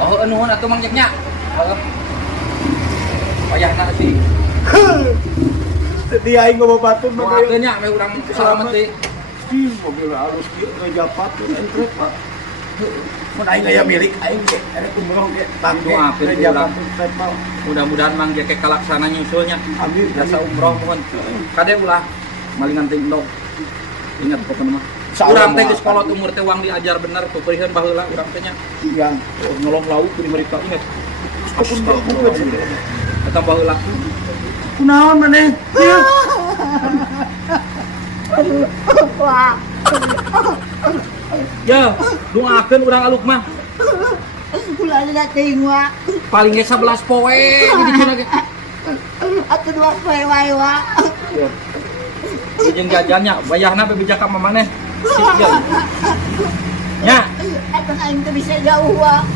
Oh, nuhun atuh Mang Jack nya. Payahna sih. Dia aing ngobatun mah. Moakeun nya we urang salamet deui. Mobil halus kieu ngejapat entrek Pak. Mun aing aya milik aing ge ada kumrong ge tangge ngejapat entrek Pak. Mudah-mudahan Mang Jack kalaksana nyusulnya. Amin. Jasa umroh mohon. Kade ulah malingan teh endog. Ingat pokona mah. Insya Urang teh Allah, geus kolot umur teh uang diajar bener kuperieun baheula urang teh nya. Yang Nolong lauk di mereka ingat. Astagfirullah. Eta baheula. Kunaon maneh? Ya, doakeun urang aluk mah. Ulah lihat teuing wa. Paling ge 11 poe di cenah ge. Atuh 2 poe wae wa. Jeung jajannya bayahna pe bijak ka maneh. Sip, ya. Nya, Atuh aing teu bisa jauh wa.